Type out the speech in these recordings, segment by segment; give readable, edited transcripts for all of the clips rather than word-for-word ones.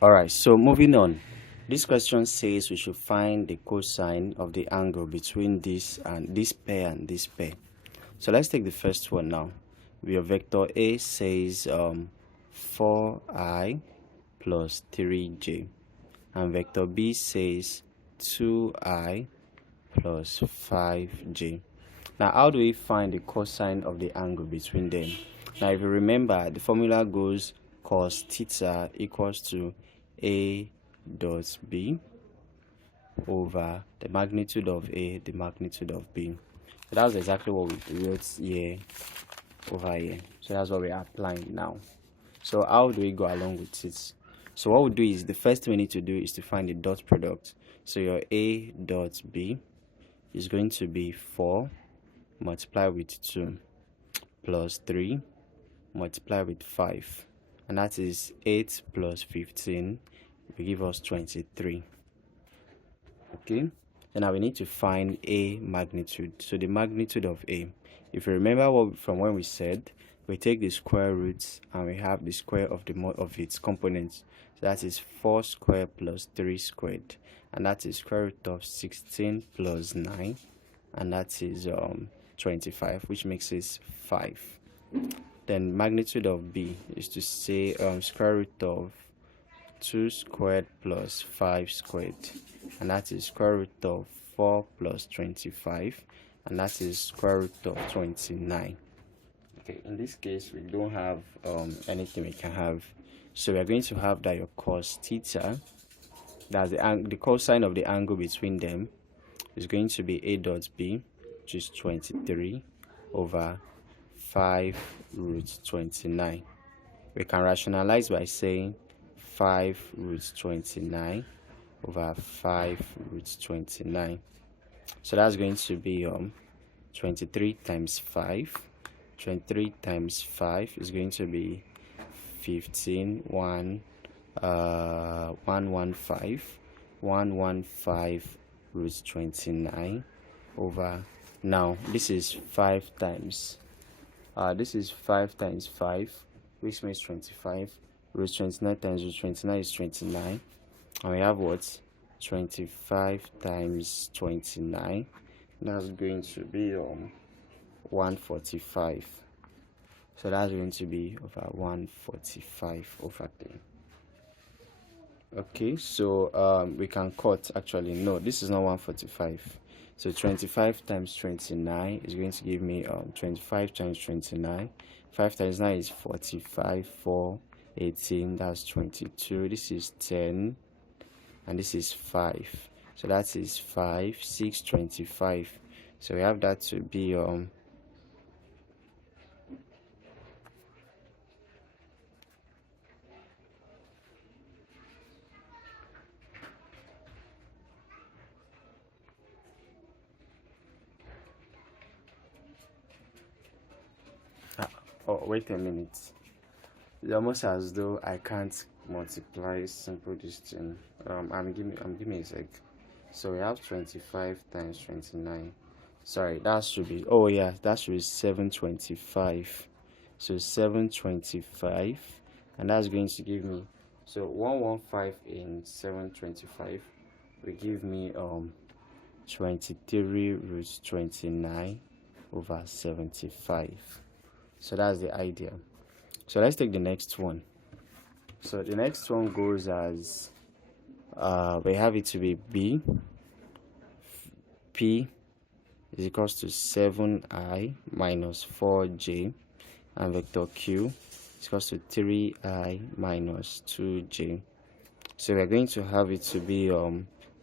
All right, so moving on. This question says we should find the cosine of the angle between this and this pair and this pair. So let's take the first one now. Your vector A says 4i plus 3j, and vector B says 2i plus 5j. Now, how do we find the cosine of the angle between them? Now, if you remember, the formula goes cos theta equals to A dot B over the magnitude of A, the magnitude of B. So that's exactly what we wrote here over here. So that's what we're applying now. So how do we go along with it? So what we do is, the first thing we need to do is to find the dot product. So your A dot B is going to be 4 multiplied with 2 plus 3 multiplied with 5, and that is 8 plus 15 will give us 23. Okay, so now we need to find A magnitude. So the magnitude of A, if you remember from when we said, we take the square roots and we have the square of its components. So that is 4 squared plus 3 squared, and that is square root of 16 plus 9, and that is 25, which makes it 5. Then magnitude of B is to say square root of 2 squared plus 5 squared, and that is square root of 4 plus 25, and that is square root of 29. Okay, in this case we don't have anything we can have, so we are going to have that your cos theta, that's the cosine of the angle between them, is going to be A dot B, which is 23 over 5 root 29. We can rationalize by saying 5 root 29 over 5 root 29. So that's going to be 23 times 5. 23 times 5 is going to be 115 root 29 over, now this is 5 times 5, which makes 25. Root 29 times root 29 is 29, and we have what? 25 times 29, that's going to be 145. So that's going to be over 145 over 10. Okay, so we can cut, actually no, this is not 145. So 25 times 29 is going to give me 25 times 29. 5 times 9 is 45, 4, 18, that's 22. This is 10, and this is 5. So that is 5, 6, 25. So we have that to be oh, wait a minute. It's almost as though I can't multiply simple distance. Give me a sec. So we have 25 times 29. Sorry, that should be, oh yeah, that should be 725. So 725, and that's going to give me, so 115 in 725 will give me 23 root 29 over 75. So that's the idea. So let's take the next one. So the next one goes as we have it to be B. P is equals to 7i minus 4j, and vector Q is equals to 3i minus 2j. So we're going to have it to be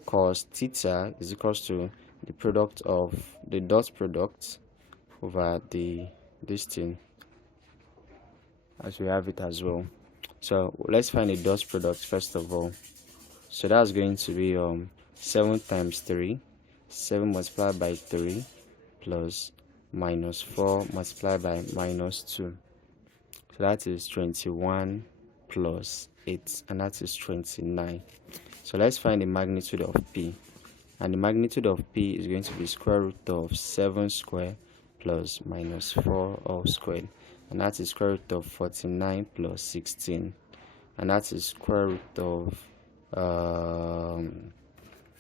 cos theta is equals to the product of the dot product over this thing, as we have it as well. So let's find the dot product first of all. So that's going to be 7 times 3, 7 multiplied by 3 plus minus 4 multiplied by minus 2. So that is 21 plus 8, and that is 29. So let's find the magnitude of P. And the magnitude of P is going to be square root of 7 squared plus minus 4 all squared. And that is square root of 49 plus 16. and that is square root of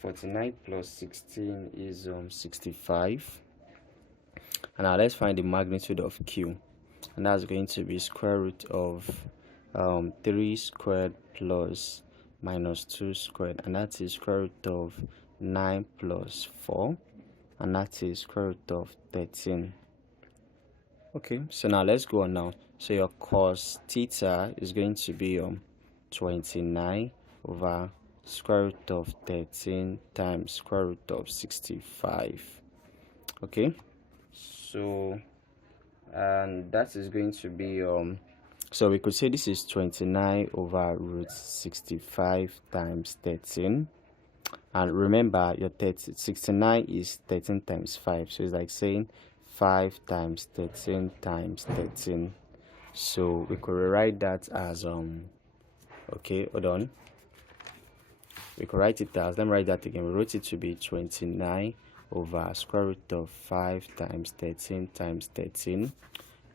49 plus 16 is 65. And now let's find the magnitude of q, and that's going to be square root of 3 squared plus minus 2 squared, and that is square root of 9 plus 4, and that is square root of 13. Okay, so now let's go on now. So your cos theta is going to be 29 over square root of 13 times square root of 65. Okay, so and that is going to be so we could say this is 29 over root 65 times 13. And remember, your 69 is 13 times 5, so it's like saying 5 times 13 times 13. So we could rewrite that as okay, hold on, we could write it as, let me write that again. We wrote it to be 29 over square root of 5 times 13 times 13.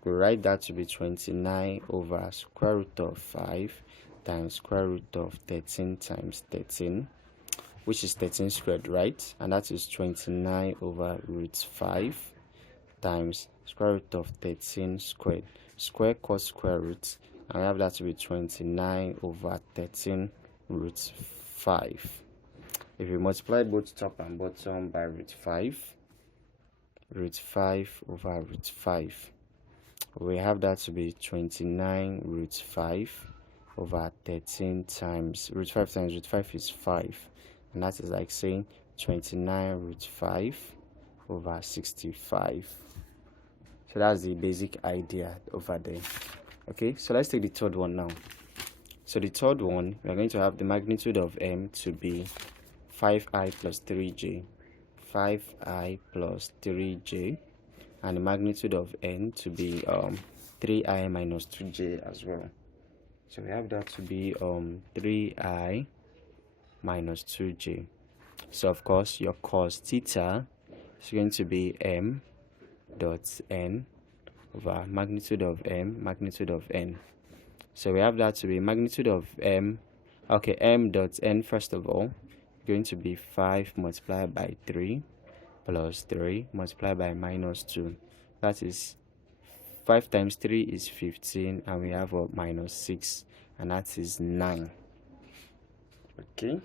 We write that to be 29 over square root of 5 times square root of 13 times 13, which is 13 squared, right? And that is 29 over root 5 times square root of 13 squared. Square cos square root, and we have that to be 29 over 13 root 5. If you multiply both top and bottom by root 5 over root 5, we have that to be 29 root 5 over 13 times root 5 times root 5 is 5, and that is like saying 29 root 5 over 65. So that's the basic idea over there. Okay, so let's take the third one now. So the third one, we are going to have the magnitude of m to be 5i plus 3j, 5i plus 3j, and the magnitude of n to be 3i minus 2j as well. So we have that to be 3i minus 2j. So of course your cos theta is going to be m dot n over magnitude of n. So we have that to be magnitude of m. Okay, m dot n, first of all, going to be 5 multiplied by 3 plus 3 multiplied by minus 2. That is 5 times 3 is 15, and we have a minus 6, and that is 9. Okay,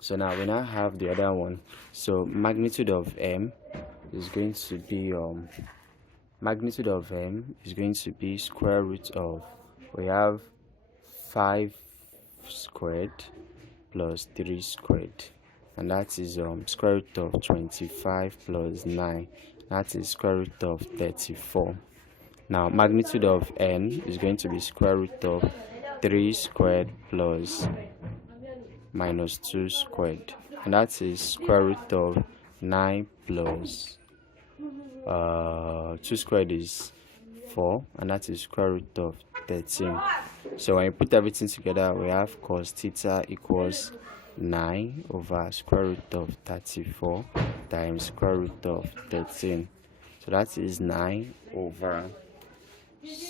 so now we now have the other one. So magnitude of m is going to be square root of, we have 5 squared plus 3 squared, and that is square root of 25 plus 9, that is square root of 34. Now magnitude of n is going to be square root of 3 squared plus minus 2 squared, and that is square root of 9 plus 2 squared is 4, and that is square root of 13. So when you put everything together, we have cos theta equals 9 over square root of 34 times square root of 13. So that is 9 over,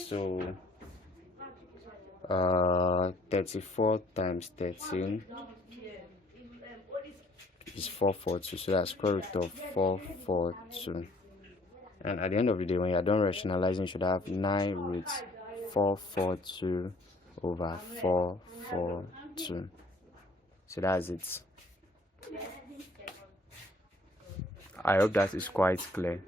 so 34 times 13 is 442. So that's square root of 442. And at the end of the day, when you're done rationalizing, you should have 9 root 442 over 442. So that's it. I hope that is quite clear.